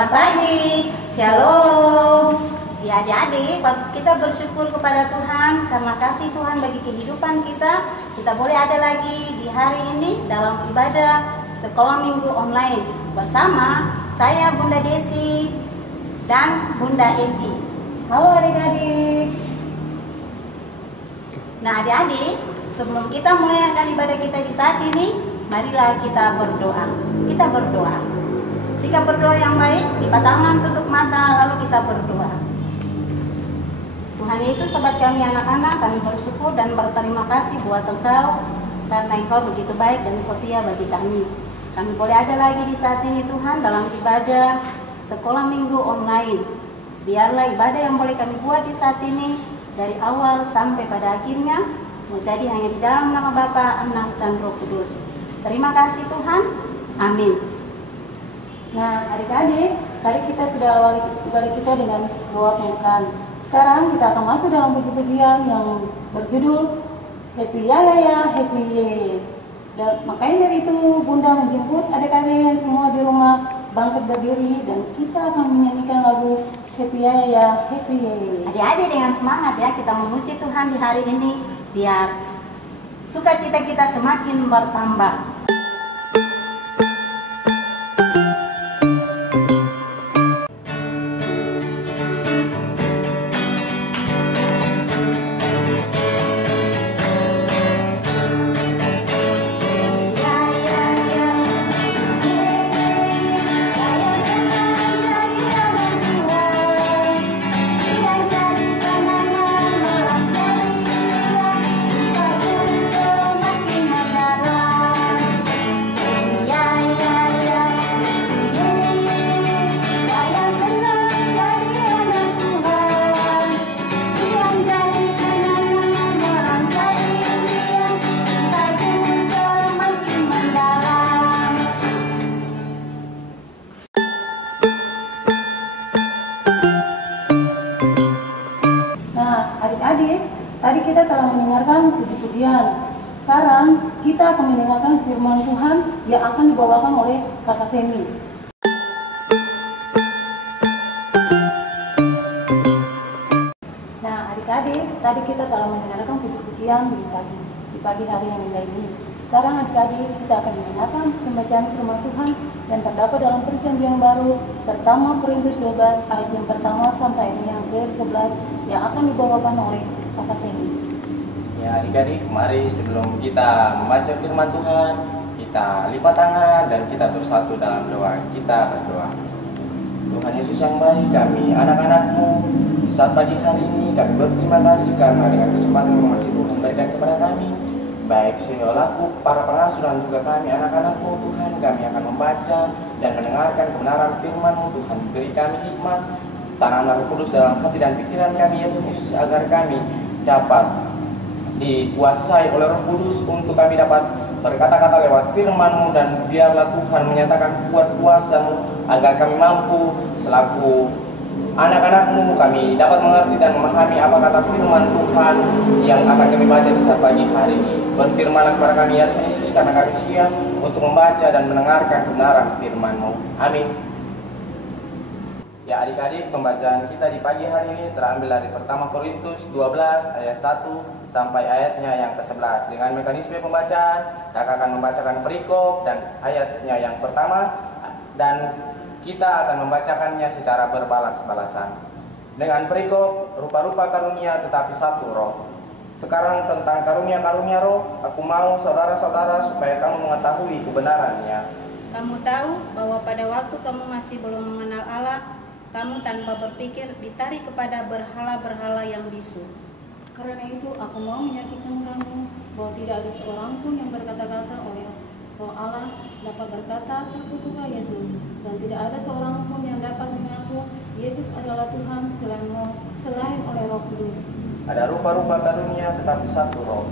Selamat pagi, Shalom. Ya adik-adik, kita bersyukur kepada Tuhan karena kasih Tuhan bagi kehidupan kita. Kita boleh ada lagi di hari ini dalam ibadah sekolah minggu online bersama saya Bunda Desi dan Bunda Eji. Halo adik-adik. Nah adik-adik, sebelum kita mulai akan ibadah kita di saat ini, marilah kita berdoa. Kita berdoa. Sikap berdoa yang baik, lipat tangan, tutup mata, lalu kita berdoa. Tuhan Yesus, sobat kami anak-anak, kami bersyukur dan berterima kasih buat Engkau karena Engkau begitu baik dan setia bagi kami. Kami boleh ada lagi di saat ini Tuhan dalam ibadah sekolah minggu online. Biarlah ibadah yang boleh kami buat di saat ini dari awal sampai pada akhirnya menjadi hanya di dalam nama Bapa, Anak, dan Roh Kudus. Terima kasih Tuhan. Amin. Nah adik-adik, tadi kita sudah awali ibadah kita dengan doa pembukaan. Sekarang kita akan masuk dalam puji-pujian yang berjudul Happy Ya, Happy Ye. Makanya dari itu Bunda menjemput adik-adik yang semua di rumah bangkit berdiri dan kita akan menyanyikan lagu Happy Ya, Happy Ye. Adik-adik dengan semangat ya, kita memuji Tuhan di hari ini biar sukacita kita semakin bertambah. Adik-adik, tadi kita telah mendengarkan puji-pujian. Sekarang kita akan mendengarkan firman Tuhan yang akan dibawakan oleh Kakak Semi. Nah adik-adik, tadi kita telah mendengarkan puji-pujian di pagi hari yang indah ini. Sekarang adik-adik kita akan mendengarkan pembacaan firman Tuhan yang terdapat dalam perjanjian baru pertama Korintus 12 ayat yang pertama sampai ayat yang ke-11 yang akan dibawakan oleh Kakak Semi. Ya adik-adik, mari sebelum kita membaca firman Tuhan, kita lipat tangan dan kita bersatu dalam doa. Kita berdoa. Tuhan Yesus yang baik, kami anak-anak-Mu, di saat pagi hari ini kami berterima kasih karena dengan kesempatan yang masih Tuhan berikan kepada kami, baik selaku para pengasuh dan juga kami anak-anak-Mu Tuhan, kami akan membaca dan mendengarkan kebenaran firman-Mu Tuhan. Beri kami hikmat, tanamlah Roh Kudus dalam hati dan pikiran kami ya Tuhan Yesus, agar kami dapat dikuasai oleh Roh Kudus untuk kami dapat berkata-kata lewat firman-Mu, dan biarlah Tuhan menyatakan kuat-kuasa-Mu agar kami mampu selaku anak-anak-Mu kami dapat mengerti dan memahami apa kata firman Tuhan yang akan kami baca di saat pagi hari ini. Berfirmanlah kepada kami ya Tuhan Yesus, karena kami siap untuk membaca dan mendengarkan kebenaran firman-Mu. Amin. Ya adik-adik, pembacaan kita di pagi hari ini terambil dari pertama Korintus 12 ayat 1 sampai ayatnya yang ke-11. Dengan mekanisme pembacaan, kakak akan membacakan perikop dan ayatnya yang pertama, dan kita akan membacakannya secara berbalas-balasan. Dengan perikop, rupa-rupa karunia tetapi satu roh. Sekarang tentang karunia-karunia roh, aku mau saudara-saudara supaya kamu mengetahui kebenarannya. Kamu tahu bahwa pada waktu kamu masih belum mengenal Allah, kamu tanpa berpikir ditarik kepada berhala-berhala yang bisu. Karena itu aku mau meyakinkan kamu bahwa tidak ada seorang pun yang berkata-kata oleh Roh Allah dapat berkata terkutuklah Yesus, dan tidak ada seorang pun yang dapat mengaku Yesus adalah Tuhan selain oleh Roh Kudus. Ada rupa-rupa karunia tetapi satu roh.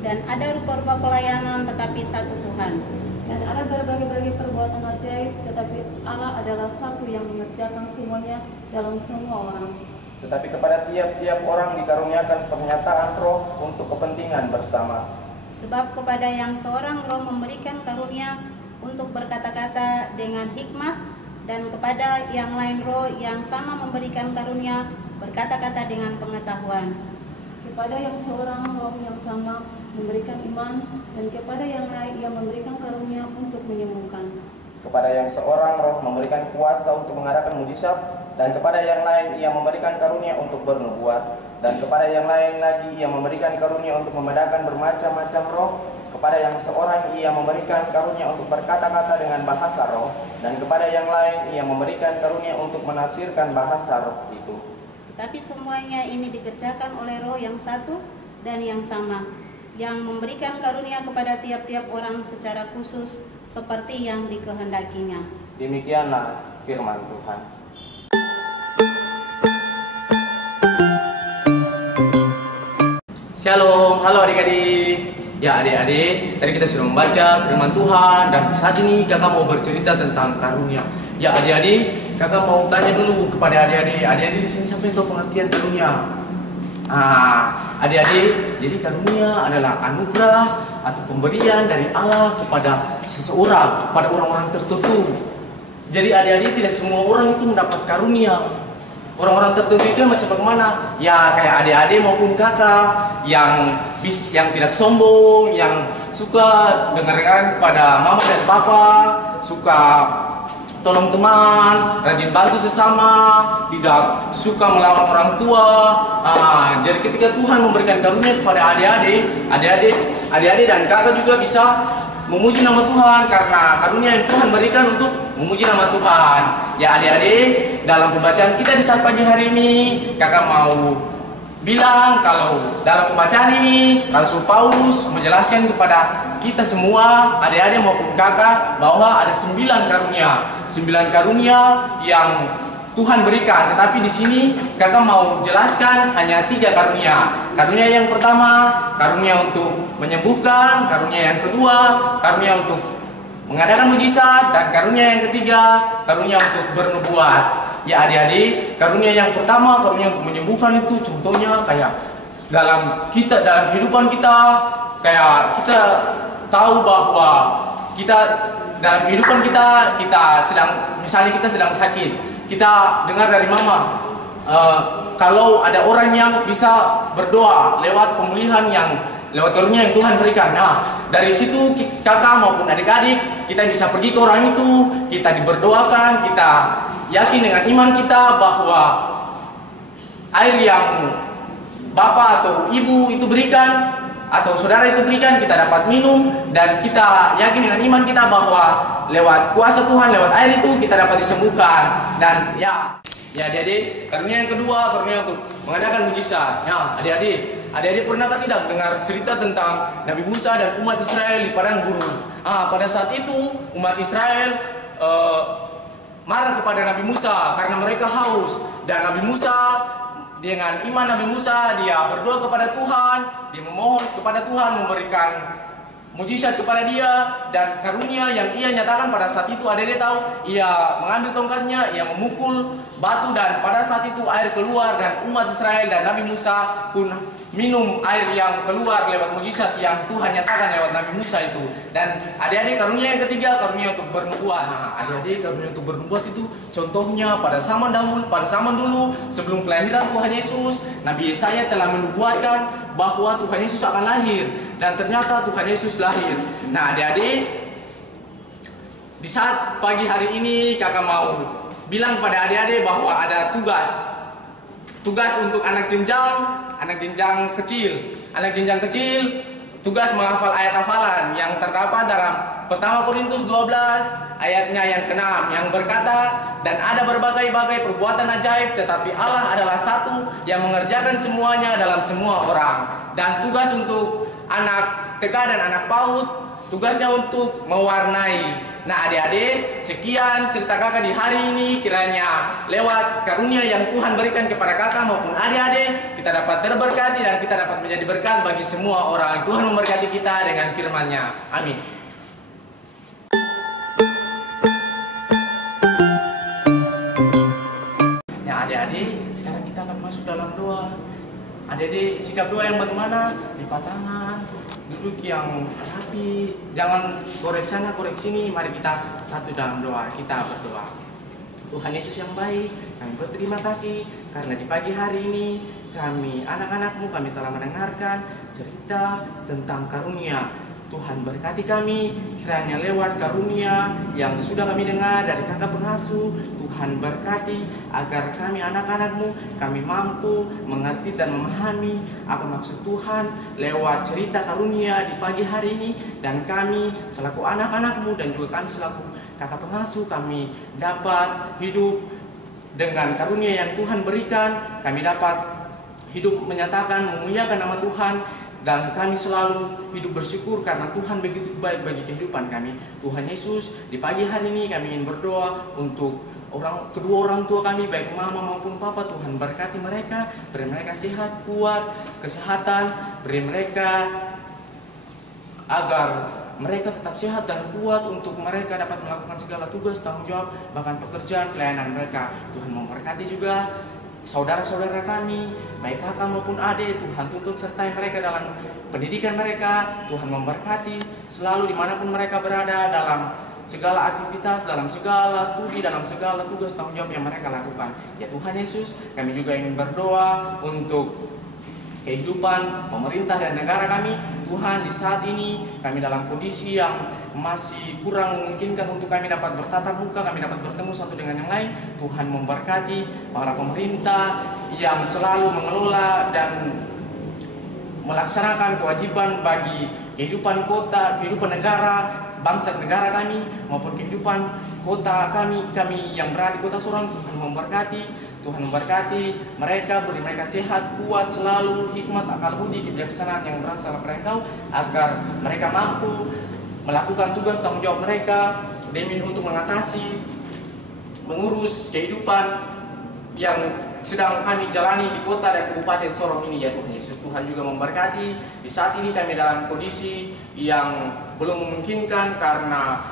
Dan ada rupa-rupa pelayanan tetapi satu Tuhan. Dan ada berbagai-bagai perbuatan ajaib, tetapi Allah adalah satu yang mengerjakan semuanya dalam semua orang. Tetapi kepada tiap-tiap orang dikaruniakan pernyataan roh untuk kepentingan bersama. Sebab kepada yang seorang roh memberikan karunia untuk berkata-kata dengan hikmat, dan kepada yang lain Roh yang sama memberikan karunia berkata-kata dengan pengetahuan. Kepada yang seorang Roh yang sama memberikan iman, dan kepada yang lain Ia memberikan karunia untuk menyembuhkan. Kepada yang seorang Roh memberikan kuasa untuk mengadakan mujizat, dan kepada yang lain Ia memberikan karunia untuk bernubuat, dan kepada yang lain lagi Ia memberikan karunia untuk membedakan bermacam-macam roh. Kepada yang seorang Ia memberikan karunia untuk berkata-kata dengan bahasa roh, dan kepada yang lain Ia memberikan karunia untuk menafsirkan bahasa roh itu. Tapi semuanya ini dikerjakan oleh Roh yang satu dan yang sama, yang memberikan karunia kepada tiap-tiap orang secara khusus seperti yang dikehendakinya. Demikianlah firman Tuhan. Shalom, halo adik-adik. Ya adik-adik, tadi kita sudah membaca firman Tuhan, dan saat ini kakak mau bercerita tentang karunia. Ya adik-adik, kakak mau tanya dulu kepada adik-adik. Adik-adik di sini sampai tahu pengertian karunia? Adik-adik, jadi karunia adalah anugerah atau pemberian dari Allah kepada seseorang, pada orang-orang tertentu. Jadi adik-adik, tidak semua orang itu mendapat karunia. Orang-orang tertentu itu macam bagaimana? Ya kayak adik-adik maupun kakak yang tidak sombong, yang suka dengarkan pada mama dan papa, suka tolong teman, rajin bantu sesama, tidak suka melawan orang tua. Jadi ketika Tuhan memberikan karunia kepada adik-adik dan kakak juga bisa memuji nama Tuhan, karena karunia yang Tuhan berikan untuk memuji nama Tuhan. Ya adik-adik, dalam pembacaan kita di saat pagi hari ini, kakak mau bilang kalau dalam pembacaan ini Rasul Paulus menjelaskan kepada kita semua, adik-adik maupun kakak, bahwa ada 9 karunia. 9 karunia yang Tuhan berikan, tetapi di sini kakak mau jelaskan hanya 3 karunia. Karunia yang pertama, karunia untuk menyembuhkan. Karunia yang kedua, karunia untuk mengadakan mujizat. Dan karunia yang ketiga, karunia untuk bernubuat. Ya adik-adik, karunia yang pertama, karunia untuk menyembuhkan itu contohnya kayak dalam kehidupan kita, kayak kita tahu bahwa kita dalam kehidupan kita misalnya kita sedang sakit, kita dengar dari mama kalau ada orang yang bisa berdoa lewat pemulihan lewat karunia yang Tuhan berikan. Nah, dari situ kakak maupun adik-adik kita bisa pergi ke orang itu, kita diberdoakan, kita yakin dengan iman kita bahwa air yang bapak atau ibu itu berikan atau saudara itu berikan, kita dapat minum, dan kita yakin dengan iman kita bahwa lewat kuasa Tuhan, lewat air itu kita dapat disembuhkan. Dan ya adik-adik, karunia yang kedua, karunia untuk mengadakan mujizat. Ya adik-adik pernahkah tidak dengar cerita tentang Nabi Musa dan umat Israel di padang gurun? Pada saat itu umat Israel marah kepada Nabi Musa karena mereka haus, dan Nabi Musa dengan iman Nabi Musa dia berdoa kepada Tuhan, dia memohon kepada Tuhan memberikan mujizat kepada dia, dan karunia yang ia nyatakan pada saat itu adik-adik tahu, ia mengambil tongkatnya, ia memukul batu, dan pada saat itu air keluar, dan umat Israel dan Nabi Musa pun minum air yang keluar lewat mujizat yang Tuhan nyatakan lewat Nabi Musa itu. Dan adik-adik, karunia yang ketiga, karunia untuk bernubuat. Adik-adik, karunia untuk bernubuat itu contohnya pada zaman dulu sebelum kelahiran Tuhan Yesus, Nabi Yesaya telah menubuatkan bahwa Tuhan Yesus akan lahir, dan ternyata Tuhan Yesus lahir. Nah adik-adik, di saat pagi hari ini kakak mau bilang pada adik-adik bahwa ada tugas untuk anak jenjang kecil, tugas menghafal ayat hafalan yang terdapat dalam pertama Korintus 12 ayatnya yang ke-6 yang berkata, dan ada berbagai-bagai perbuatan ajaib, tetapi Allah adalah satu yang mengerjakan semuanya dalam semua orang. Dan tugas untuk anak TK dan anak PAUD, tugasnya untuk mewarnai. Nah adik-adik, sekian cerita kakak di hari ini. Kiranya lewat karunia yang Tuhan berikan kepada kakak maupun adik-adik, kita dapat terberkati dan kita dapat menjadi berkat bagi semua orang. Tuhan memberkati kita dengan firman-Nya. Amin. Nah adik-adik, sekarang kita akan masuk dalam doa. Adik-adik, sikap doa yang bagaimana? Lipat tangan, duduk yang rapi, jangan korek sana korek sini. Mari kita satu dalam doa, kita berdoa. Tuhan Yesus yang baik, kami berterima kasih karena di pagi hari ini kami anak-anak-Mu kami telah mendengarkan cerita tentang karunia. Tuhan berkati kami, kiranya lewat karunia yang sudah kami dengar dari kakak pengasuh, Tuhan berkati agar kami anak-anak-Mu kami mampu mengerti dan memahami apa maksud Tuhan lewat cerita karunia di pagi hari ini. Dan kami selaku anak-anak-Mu dan juga kami selaku kakak pengasuh kami dapat hidup dengan karunia yang Tuhan berikan. Kami dapat hidup menyatakan memuliakan nama Tuhan. Dan kami selalu hidup bersyukur karena Tuhan begitu baik bagi kehidupan kami. Tuhan Yesus, di pagi hari ini kami ingin berdoa untuk kedua orang tua kami, baik mama maupun papa. Tuhan berkati mereka, beri mereka sehat, kuat, kesehatan, beri mereka agar mereka tetap sehat dan kuat untuk mereka dapat melakukan segala tugas, tanggung jawab, bahkan pekerjaan, pelayanan mereka. Tuhan memberkati juga saudara-saudara kami, baik kakak maupun adik. Tuhan tuntun sertai mereka dalam pendidikan mereka. Tuhan memberkati selalu dimanapun mereka berada, dalam segala aktivitas, dalam segala studi, dalam segala tugas tanggung jawab yang mereka lakukan. Ya Tuhan Yesus, kami juga ingin berdoa untuk kehidupan pemerintah dan negara kami. Tuhan, di saat ini kami dalam kondisi yang masih kurang memungkinkan untuk kami dapat bertatap muka, kami dapat bertemu satu dengan yang lain. Tuhan memberkati para pemerintah yang selalu mengelola dan melaksanakan kewajiban bagi kehidupan kota, kehidupan negara, bangsa negara kami, maupun kehidupan kota kami yang berada di kota Sorong. Tuhan memberkati mereka, beri mereka sehat, kuat selalu, hikmat, akal budi, kebijaksanaan yang berasal dari Engkau, agar mereka mampu melakukan tugas tanggung jawab mereka demi untuk mengurus kehidupan yang sedang kami jalani di kota dan Kabupaten Sorong ini. Ya Tuhan Yesus, Tuhan juga memberkati. Di saat ini kami dalam kondisi yang belum memungkinkan karena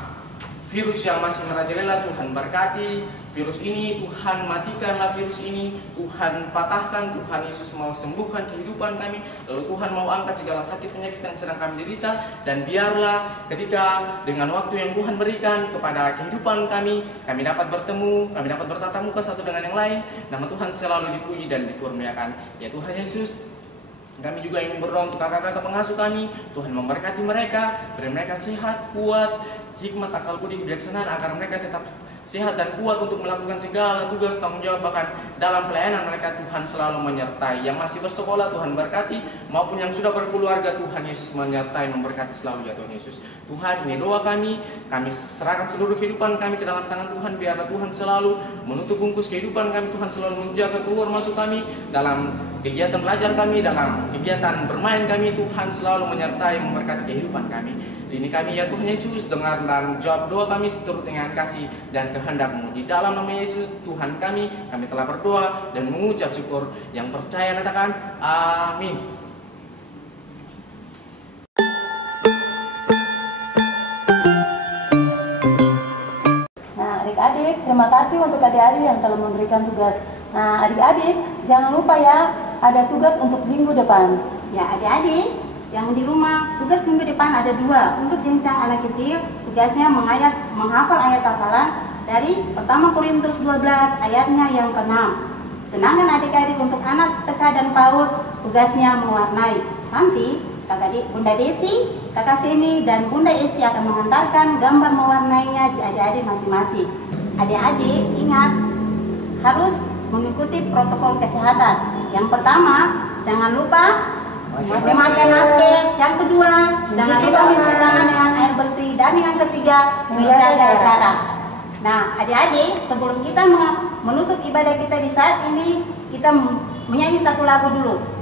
virus yang masih merajalela. Tuhan berkati virus ini, Tuhan matikanlah virus ini, Tuhan patahkan. Tuhan Yesus mau sembuhkan kehidupan kami, lalu Tuhan mau angkat segala sakit penyakit yang sedang kami derita. Dan biarlah ketika dengan waktu yang Tuhan berikan kepada kehidupan kami dapat bertemu, kami dapat bertatap muka satu dengan yang lain. Nama Tuhan selalu dipuji dan dikurniakan. Ya Tuhan Yesus, kami juga ingin berdoa untuk kakak-kakak pengasuh kami. Tuhan memberkati mereka, beri mereka sehat, kuat, hikmat, akal budi, kebijaksanaan, agar mereka tetap sehat dan kuat untuk melakukan segala tugas tanggung jawab, bahkan dalam pelayanan mereka. Tuhan selalu menyertai yang masih bersekolah, Tuhan berkati, maupun yang sudah berkeluarga. Tuhan Yesus menyertai, memberkati selalu ya Tuhan Yesus. Tuhan, ini doa kami serahkan seluruh kehidupan kami ke dalam tangan Tuhan. Biarlah Tuhan selalu menutup bungkus kehidupan kami. Tuhan selalu menjaga keluar masuk kami dalam kegiatan belajar kami, dalam kegiatan bermain kami. Tuhan selalu menyertai, memberkati kehidupan kami. Ini kami ya Tuhan Yesus, dengar dan jawab doa kami seturut dengan kasih dan kehendak-Mu. Di dalam nama Yesus Tuhan kami telah berdoa dan mengucap syukur. Yang percaya katakan amin. Nah adik-adik, terima kasih untuk adik-adik yang telah memberikan tugas. Nah adik-adik, jangan lupa ya, ada tugas untuk minggu depan. Ya adik-adik yang di rumah, tugas minggu depan ada 2. Untuk jenjang anak kecil, tugasnya menghafal ayat hafalan dari pertama Korintus 12 ayatnya yang ke-6. Sedangkan adik-adik untuk anak TK dan PAUD, tugasnya mewarnai. Nanti Bunda Desi, Kakak Semi, dan Bunda Eci akan mengantarkan gambar mewarnainya di adik-adik masing-masing. Adik-adik ingat, harus mengikuti protokol kesehatan. Yang pertama, jangan lupa memakai masker. Yang kedua, jangan lupa mencuci tangan dengan air bersih. Dan yang ketiga, menjaga jarak. Nah, adik-adik, sebelum kita menutup ibadah kita di saat ini, kita menyanyi satu lagu dulu.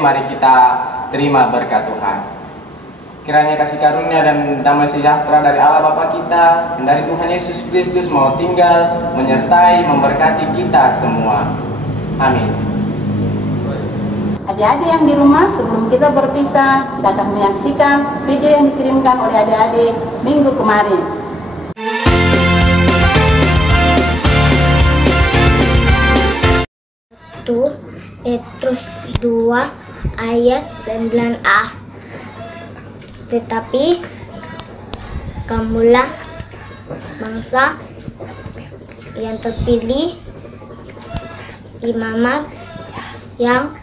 mari kita terima berkat Tuhan. Kiranya kasih karunia dan damai sejahtera dari Allah Bapa kita dan dari Tuhan Yesus Kristus mau tinggal, menyertai, memberkati kita semua. Amin. Adik-adik yang di rumah, sebelum kita berpisah, kita akan menyaksikan video yang dikirimkan oleh adik-adik minggu kemarin. 1 Petrus 2 ayat 9a. Tetapi kamulah bangsa yang terpilih, imamat yang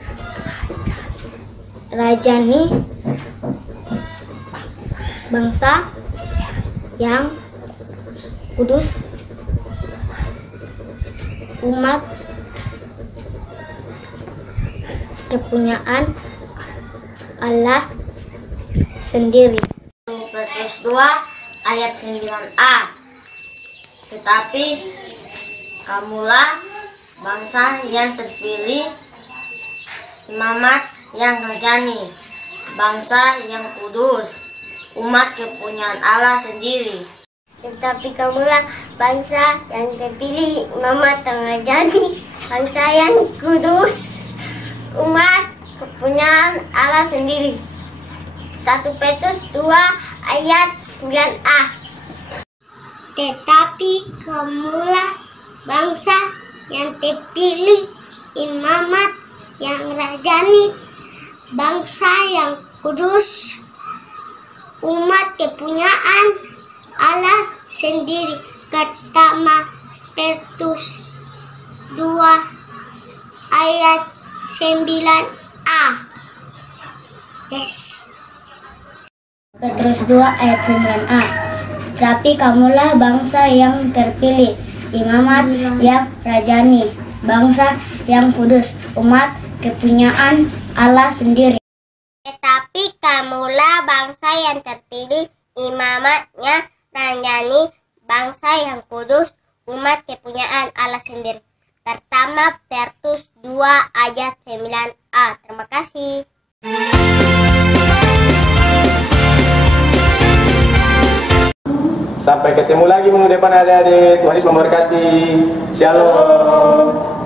rajani, bangsa yang kudus, umat kepunyaan Allah sendiri. Petrus 2 ayat 9a. Tetapi kamulah bangsa yang terpilih, imamat yang rajani, bangsa yang kudus, umat kepunyaan Allah sendiri. Tetapi kamulah bangsa yang terpilih, imamat yang rajani, bangsa yang kudus, umat kepunyaan Allah sendiri. 1 Petrus 2 ayat 9a. Tetapi kamulah bangsa yang terpilih, imamat yang rajani, bangsa yang kudus, umat kepunyaan Allah sendiri. Pertama Petrus 2 ayat 9a. Yes. Petrus 2 ayat 9a. Tetapi kamulah bangsa yang terpilih, imamat yang rajani, bangsa yang kudus, umat kepunyaan Allah sendiri. Tetapi kamulah bangsa yang terpilih, imamatnya rajani, bangsa yang kudus, umat kepunyaan Allah sendiri. Pertama Petrus 2 ayat 9a. Terima kasih. Sampai ketemu lagi minggu depan adik-adik. Tuhan Yesus memberkati. Shalom.